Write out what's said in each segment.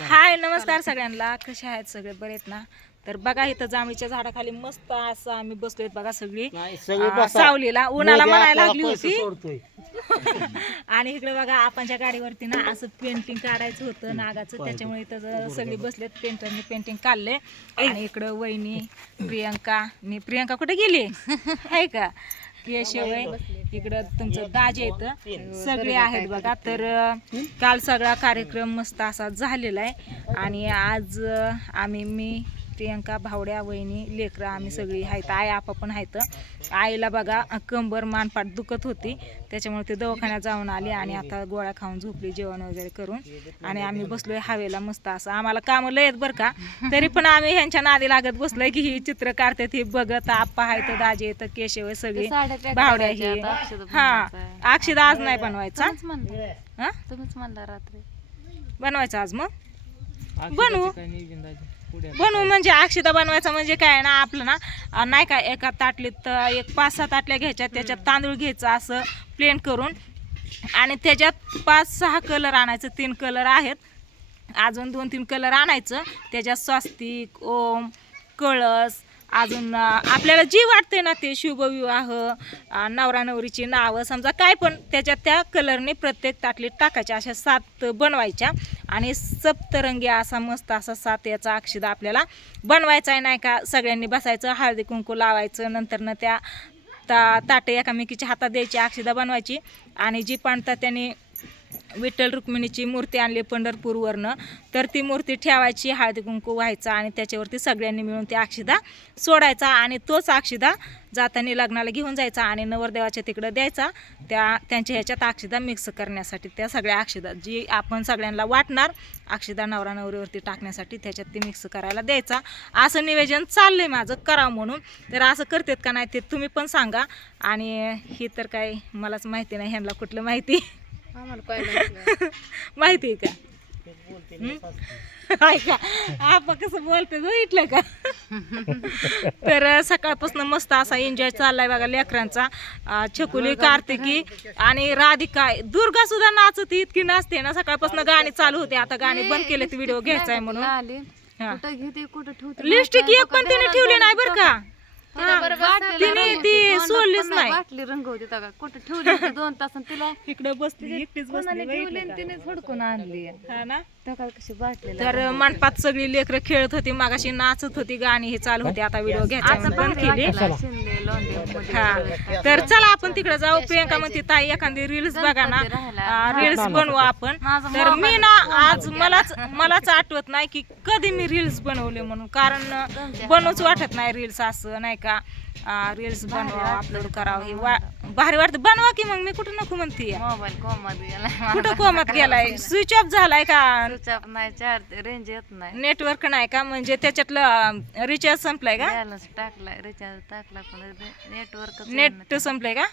हाय नमस्कार सगळ्यांना. कसे आहेत सगळे? बरे आहेत ना? तर बघा इथं जांभळीच्या झाडाखाली मस्त असं आम्ही बसलोय बघा सगळी सावलीला. उन्हाला म्हणायला लागली होती आणि इकडे बघा आपणच्या गाडीवरती ना असं पेंटिंग काढायचं होतं नागाचं, त्याच्यामुळे इथं सगळी बसलेत. पेंटरने पेंटिंग काढले आणि इकडं वहिनी प्रियंका कुठे गेली आहे का? शिवाय इकडं तुमचं दाजे येतं सगळे आहेत बघा. तर काल सगळा कार्यक्रम मस्त असा झालेला आहे आणि आज मी प्रियंका, भावड्या, वहिनी, लेकरं आम्ही सगळी आहेत. आई आपा पण आहेत. आईला बघा कंबर मानपाट दुखत होती, त्याच्यामुळे ते दवाखान्यात जाऊन आली आणि आता गोळ्या खाऊन झोपली जेवण वगैरे करून. आणि आम्ही बसलोय हवेला मस्त असं. आम्हाला कामं लय आहेत बरं का, तरी पण आम्ही ह्यांच्या नादी लागत बसलोय की ही चित्र काढतात ही बघत. आप्पा आहेत, दाजी येतं, केशव सगळी, भावड्या ही. हा अक्षदा आज नाही बनवायचा. तुम्हीच म्हणला रात्री बनवायचा आज. मग बनवू म्हणजे अक्षदा बनवायचा म्हणजे काय ना, आपलं ना नाही का एका ताटलीत एक 5-6 ताटल्या घ्यायच्या, त्याच्यात तांदूळ घ्यायचं असं प्लेन करून आणि त्याच्यात 5-6 कलर आणायचं. 3 कलर आहेत, अजून 2-3 कलर आणायचं. त्याच्यात स्वस्तिक, ओम, कळस, अजून आपल्याला जी वाटते ना ते शुभविवाह, नवरा नवरीची नावं समजा काय पण त्याच्यात त्या कलरने प्रत्येक ताटलीत टाकायच्या. अशा 7 बनवायच्या आणि सप्तरंगी असा मस्त असा 7 याचा अक्षदा आपल्याला बनवायचा आहे. नाही का सगळ्यांनी बसायचं, हळदी कुंकू लावायचं, नंतर ना त्या ताटे एकामेकीच्या हातात द्यायची, अक्षदा बनवायची. आणि जी पाणता त्याने विठ्ठल रुक्मिणीची मूर्ती आणली पंढरपूरवरनं, तर ती मूर्ती ठेवायची, हळदी कुंकू व्हायचा आणि त्याच्यावरती सगळ्यांनी मिळून ती अक्षदा सोडायचा आणि तोच अक्षदा जाताना लग्नाला घेऊन जायचा आणि नवरदेवाच्या तिकडं द्यायचा. त्यांच्या ह्याच्यात अक्षदा मिक्स करण्यासाठी त्या सगळ्या अक्षदा जी आपण सगळ्यांना वाटणार अक्षदा नवरा नवरीवरती टाकण्यासाठी त्याच्यात ती मिक्स करायला द्यायचा. असं निवेदन चाललंय माझं करावं म्हणून. तर असं करतात का नाही ते तुम्ही पण सांगा. आणि ही तर काय मलाच माहिती नाही, ह्यांना कुठलं माहिती माहिती आहे का? ऐका आपण कसं बोलते इटलं का? तर सकाळपासून मस्त असा एन्जॉय चाललाय बघा लेकरांचा. छकुली, कार्तिकी आणि राधिका, दुर्गा सुद्धा नाचती, इतकी नाचते ना. सकाळपासून गाणी चालू होते, आता गाणी बंद केले, व्हिडिओ घ्यायचा आहे म्हणून. लिपस्टिक एक पण तिने ठेवली नाही बरं का, तिने ती सोडलीच नाही. बाटली रंगवती कुठे ठेवली 2 तास तिला इकडे बसली एकटीच बसली तिने थोडकून आणली हा ना. कशी बाटली तर मंडपात सगळी लेकरं खेळत होती, मागाशी नाचत होती, गाणी हे चालू होते. आता व्हिडिओ घ्यायचा बंद केली. हा तर चला आपण तिकडे जाऊ. प्रियंका म्हणते ताई एखादी रील्स बघा ना, रील्स बनवू आपण. तर मी ना आज मलाच आठवत नाही की कधी मी रील्स बनवले म्हणून, कारण बनवूच वाटत नाही रील्स असं नाही का. रील्स बनवा, अपलोड करावं हे भारी वाटतं. बनवा की मग मी कुठं नको म्हणते. मोबाईल कोमात गेलाय, कुठं कोमात गेलाय? स्विच ऑफ झालाय का? नाही, चार्ज रेंज येत नाही, नेटवर्क नाही का? म्हणजे त्याच्यातलं रिचार्ज संपलाय का? बॅलन्स टाकलाय, रिचार्ज टाकला पण नेटवर्क नेट संपलंय का?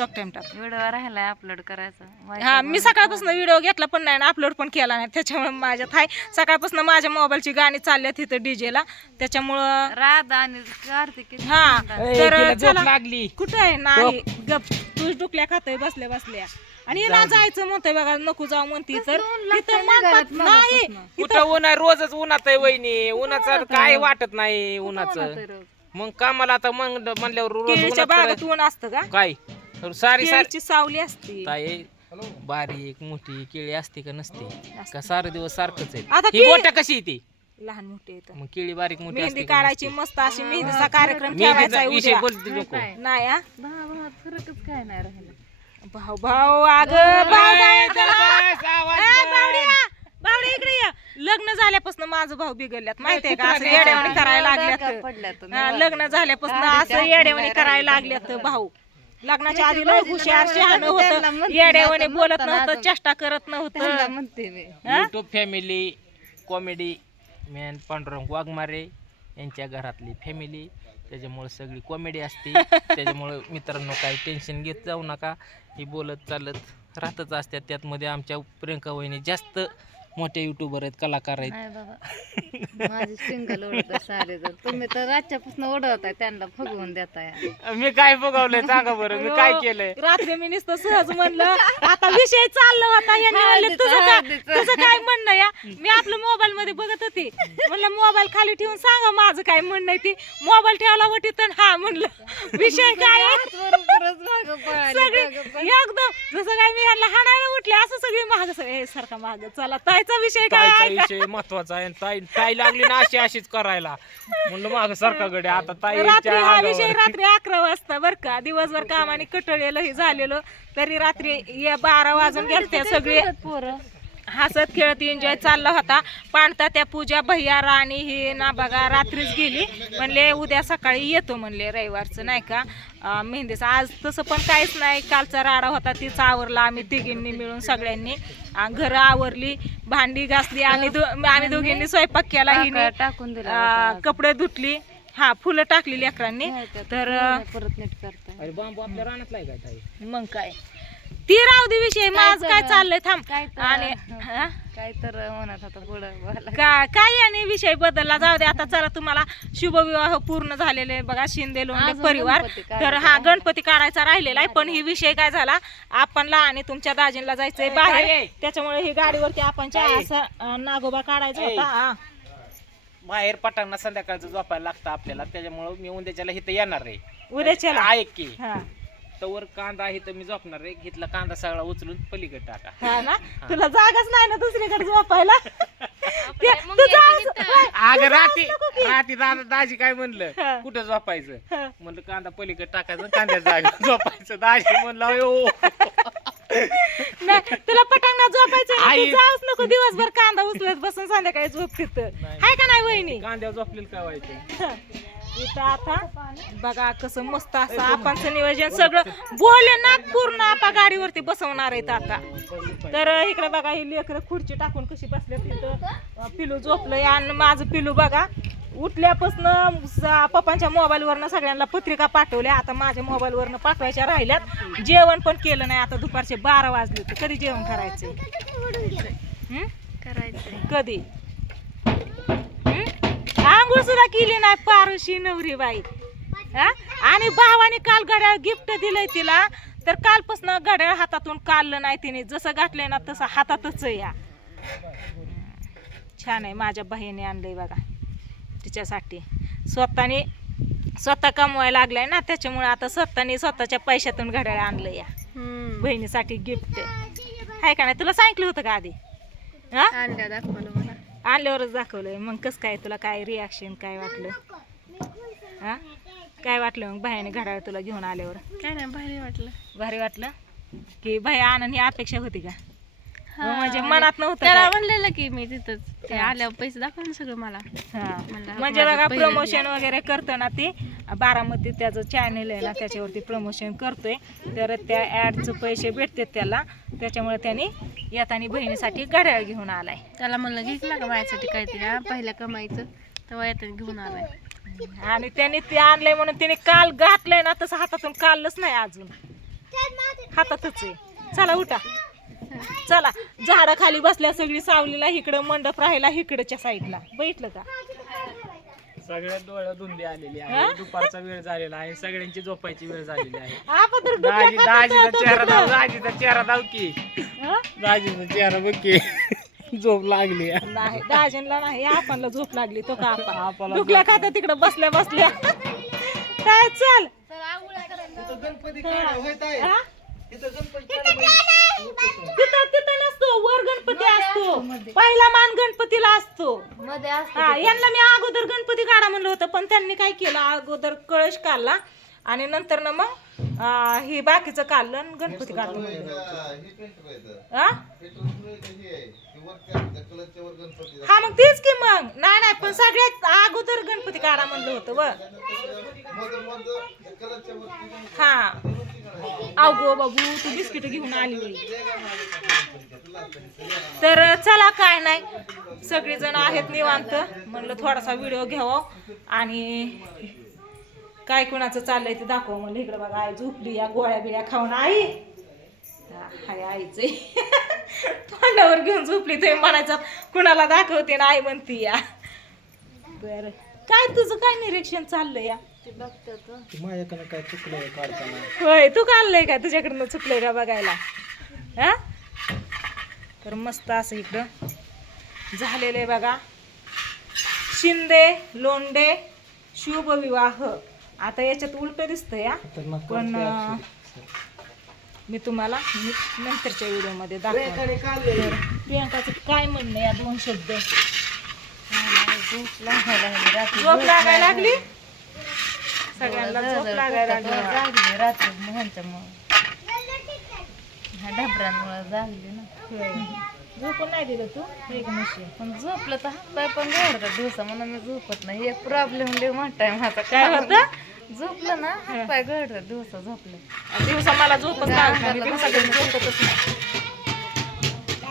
व्हिडिओ राहिलाय अपलोड करायचा. हा मी सकाळपासून व्हिडिओ घेतला पण नाही ना अपलोड पण केला नाही, त्याच्यामुळे माझ्यात हाय. सकाळपासून माझ्या मोबाईलची गाणी चालल्यात तिथं डीजेला, त्याच्यामुळं राधा आणि कार्तिक. हा तर चला. कुठं आहे? नाही गप तूच डुकल्या खातोय बसल्या बसल्या. आणि हिला जायचं म्हणतोय बघा, नको जाऊ म्हणते. तर तिथं म्हणतात नाही कुठं ऊन आहे, रोजच उन्हात आहे वहिनी. उन्हाचं काय वाटत नाही उन्हाचं. मग कामाला आता मग म्हणल्यावर रोज केळीच्या बागेत ऊन असतं का? काय सारी केळीची सावली असते. काय बारीक मोठी केळी असते का नसते का? सारे दिवस सारखंच आहे. आता ही बोटा कशी येते लहान मोठी येतं. मग केळी बारीक मोठी मेहंदी असते काढायची मस्त अशी मेहंदीचा कार्यक्रम ठेवायचा आहे विषय उद्या. बोलते लोक. नाही हा भावात फरकच काय नाही राहिला. भाऊ अगं बावड्या इकडे ये. लग्न झाल्यापासून माझं भाऊ बिघडल्यात माहितीये का? असं येड्यावणी करायला लागल्यात. लग्न झाल्यापासून असं येड्यावणी करायला लागल्यात भाऊ. लग्नाच्या आधी लय हुशार शहाणं होतं, येड्यावणी बोलत नव्हतं, चेष्टा करत नव्हतं. म्हणते मी YouTube family comedy man Pandurang Waghmare यांच्या घरातली फॅमिली, त्याच्यामुळे सगळी कॉमेडी असते. त्याच्यामुळे मित्रांनो काही टेन्शन घेत जाऊ नका, ही बोलत चालत राहतच असतात. त्यातमध्ये आमच्या प्रियंका वहिनी जास्त मोठे युट्यूबर आहेत, कलाकार आहेत. नाही बाबा माझी सिंगल ओढत सारे तर तुम्ही तर रातच्यापासून ओढवताय त्यांना फगवून देताय. मी काय बघवलंय सांगा बरं, मी काय केलंय? रात्री मी नुसतं सहज म्हणलं आता विषय चालला होता यांनी म्हणले तुझं काय म्हणणं या. मी आपलं मोबाईल मध्ये बघत होते, म्हणलं मोबाईल खाली ठेवून सांगा माझं काय म्हणणं आहे. ती मोबाईल ठेवला होती तर हा म्हणलं विषय काय आहे. सगळी एकदम जसं काय मी ह्यांना हाणायला उठले असं सगळी महाग सारखा महाग. चला ताईचा विषय काय ताईचा आहे का? विषय महत्वाचा आहे. ताई लागली ना अशीच करायला, म्हणलं माग सारखा गडे आता रात्री हा ताई विषय रात्री 11 वाजता बर का. दिवसभर कामाने कटळलेलं हे झालेलं तरी रात्री 12 वाजून गेलते. सगळे पोरं हसत खेळत एन्जॉय चालला होता. पाणता त्या पूजा भैया राणी ही ना बघा रात्रीच गेली. म्हणले उद्या सकाळी येतो म्हणले, रविवारचं नाही का मेहंदीचं. आज तसं पण काहीच नाही, कालचा राडा होता तीच आवरला आम्ही तिघींनी मिळून सगळ्यांनी. घरं आवरली, भांडी घासली, आम्ही दोघींनी स्वयंपाक केला, हिने टाकून दिला कपडे धुतली, हा फुलं टाकली लेकरांनी. तर परत नीट करताय. अरे बांबू आपल्या रानातला आहे काय ताई? मग काय ती राहू दे विषय. माझ काय चाललंय थांब. आणि काय तर म्हणत होता पुढं काय आणि विषय बदलला, जाऊ दे आता. चला तुम्हाला शुभविवाह पूर्ण झालेले बघा शिंदे लोंढे परिवार. तर हा गणपती काढायचा राहिलेला आहे, पण ही विषय काय झाला, आपणला आणि तुमच्या दाजींला जायचंय बाहेर, त्याच्यामुळे ही गाडीवरती आपण असं नागोबा काढायचा होता. हा बाहेर पटांना संध्याकाळचं झोपायला लागतं आपल्याला, त्याच्यामुळे मी उद्याच्याला इथं येणार आहे. उद्याच्याला ऐक की हा तवर कांदा आहे तर मी झोपणार आहे. घेतला कांदा सगळा उचलून पलीकडे टाका. हा ना, तुला जागाच नाही ना दुसरीकडे झोपायला. अगं रात्री दाजी काय म्हणलं, कुठं झोपायचं? म्हणलं कांदा पलीकडे टाकायचं, कांद्या जागा झोपायचं. दाजी म्हणलं यो तुला पटांगणात झोपायचं, जाऊच नको दिवसभर कांदा उचलत बसून संध्याकाळी झोप तिथं. हाय का नाही वहिनी? कांद्यावर झोपलेलं काय व्हायचं? इथं आता बघा कसं मस्त असं आपणचं नियोजन सगळं भोलेनाथ पूर्ण आपा गाडीवरती बसवणार आहेत आता. तर इकडे बघा ही लेकरं खुर्ची टाकून कशी बसले तिथं. पिलू झोपलंय आणि माझं पिलू बघा उठल्यापासून पप्पांच्या मोबाईलवरनं सगळ्यांना पत्रिका पाठवल्या. आता माझ्या मोबाईलवरनं पाठवायच्या राहिल्यात. जेवण पण केलं नाही, आता दुपारचे 12 वाजले. तर कधी जेवण करायचंय? कधी आंघोळ सुद्धा केली नाही पारुशी नवरी बाई. आणि भावाने काल घड्याळ गिफ्ट दिलंय तिला, तर कालपासून घड्याळ हातातून काढलं नाही तिने. जसं गाठलंय ना तसं हातातच या. छान आहे, माझ्या बहिणी आणलंय बघा तिच्यासाठी. स्वतः कमवायला लागलाय ना, त्याच्यामुळे आता स्वतःच्या पैशातून घड्याळ आणलं या बहिणीसाठी गिफ्ट. आहे का नाही? तुला सांगितलं होतं का आधी? दाखवलं मला, आणल्यावरच दाखवलंय. मग कसं काय, तुला काय रिॲक्शन काय वाटलं? हा काय वाटलं मग बाहेरने घड्याळ तुला घेऊन आल्यावर? काय नाही, भारी वाटलं की बाहेर आणून ही अपेक्षा होती का? म्हणजे मनात नव्हतं त्याला काय? म्हणलेलं की मी तिथंच ते आल्यावर पैसे दाखवून सगळं मला. हा म्हणलं, म्हणजे माझं बघा पहिलं प्रमोशन वगैरे करतो ना ते बारामती, त्याचं चॅनल आहे ना त्याच्यावरती प्रमोशन करतोय. तर त्या ॲडचं पैसे भेटतात त्याला, त्याच्यामुळे त्याने येताना बहिणीसाठी घड्याळ घेऊन आलाय. त्याला म्हणलं घेतला का माझ्यासाठी काहीतरी पहिल्या कमाईचं, तेव्हा येताना घेऊन आलाय. आणि त्याने ते आणलंय म्हणून त्याने काल घातलंय ना, तसं हातातून काढलंच नाही अजून, हातातच आहे. चला उठा, चला. झाडा खाली बसल्या सगळी सावलीला, इकडं मंडप राहिला इकडच्या साईडला. बघितलं का? सगळ्या डोळ्या धुंदी आलेली आहे. दुपारचा वेळ झालेला आहे, सगळ्यांची झोपायची वेळ झालेली आहे. आपण तर दाजीचा चेहरा दाव की, दाजीचा चेहरा बघ की, झोप लागली नाही. दाजींला नाही, आपणला झोप लागली. तो का आपण दुखल्या खात्या तिकडे बसल्या काय. चल तिथं नसतो, वर गणपती असतो. पहिला मान गणपतीला असतो. मध्ये हा, यांना मी अगोदर गणपती काढा म्हणलं होतं, पण त्यांनी काय केलं, अगोदर कळश काढला आणि नंतर ना मग हे बाकीचं काढलं आणि गणपती काढलं. हा मग तेच की मग. नाही पण सगळ्यात अगोदर गणपती काढा म्हणलं होतं व. हा अगो बाबू तू बिस्किट घेऊन आली होई. तर चला काय नाही, सगळेजण आहेत निवांत. म्हणलं थोडासा व्हिडिओ घ्यावा आणि काय कोणाचं चाललंय ते दाखवा म्हणलं. इकडे बघा आई झोपली या, गोळ्या बिळ्या खाऊन. आई हाय आईच तोंड खांद्यावर घेऊन झोपली तुम्ही म्हणायचं कुणाला दाखवते ना आई म्हणती या. बर काय तुझं काय निरीक्षण चाललंय या? ते बघतात हं. माझ्याकडे काय चुकलं काढताना? होय तू काढलंय का तुझ्याकडनं चुकलंय का बघायला हा? तर मस्त असं इकडं झालेलं आहे बघा. शिंदे लोंढे शुभ विवाह. आता याच्यात उलट दिसतंय या, पण मी तुम्हाला नंतरच्या व्हिडिओमध्ये दाखवणार. तर प्रियंकाचं काय म्हणणं या 2 शब्द? झोप लागायला लागली रात्री. झोप लागायला लागली सगळ्यांना, झोप लागायला लागली. जागली रात्री ह्यांच्यामुळे, ह्या ढबरांमुळे जागली ना. होय. झोपून नाही दिलं तू एक म्हशी? पण झोपलं तर हातपाय पण गळतात दिवसा, म्हणून मी झोपत नाही. एक प्रॉब्लेम लय मोठा आहे माझा. काय होतं? झोपलं ना हातपाय गळतात दिवसा झोपलं. दिवसा मला झोपच लागत नाही, मी दिवसा कधी झोपतच नाही.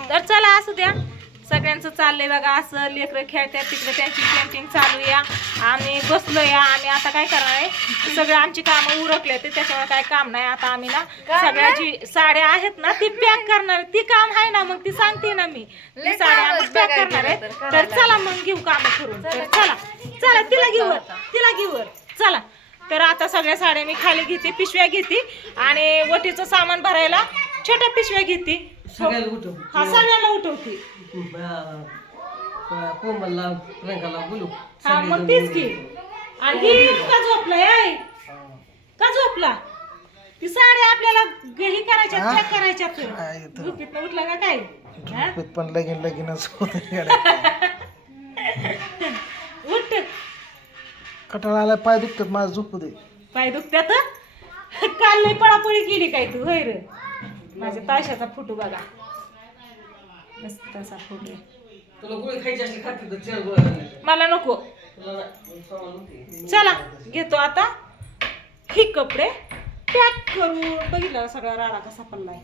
तर चला असू द्या, सगळ्यांचं चाललंय बघा असं. लेकरं खेळतात तिकडे, त्यांची पेंटिंग चालू या, आम्ही बसलो या. आणि आता काय करणार आहे, सगळे आमची कामं उरकले ते, त्याच्यामुळे काय काम नाही. आता आम्ही ना सगळ्याची साड्या आहेत ना ती पॅक करणार. ती काम आहे ना, मग ती सांगते ना मी, ती साड्या आम्ही पॅक करणार आहे. तर चला मग घेऊ काम करून. तर चला चला, तिला घेऊ चला. तर आता सगळ्या साड्या मी खाली घेते, पिशव्या घेते आणि वटीचं सामान भरायला छोट्या पिशव्या घेते. हा सगळ्यांना उठवते. कोमलला प्रियंकाला बोलू. हा मग तीच की. आणि ही का झोपलाय आई? का झोपला? ती साड्या आपल्याला ही करायच्या, चेक करायच्या. झोपेतनं उठला का काय? हा? पण लगीनच होत. उठ. कटाळा आला, पाय दुखतात माझं, झोपू दे. पाय दुखत्यात? काल लई पळापळी केली काय तू? होय रे. माझ्या ताशाचा फोटो बघा, मस्त असा फोटो. तुला गोळी खायची असली खाते तर चल गोळ्या. मला नको. चला घेतो आता ही कपडे पॅक करून. बघितलं सगळा राडा कसा पडलाय.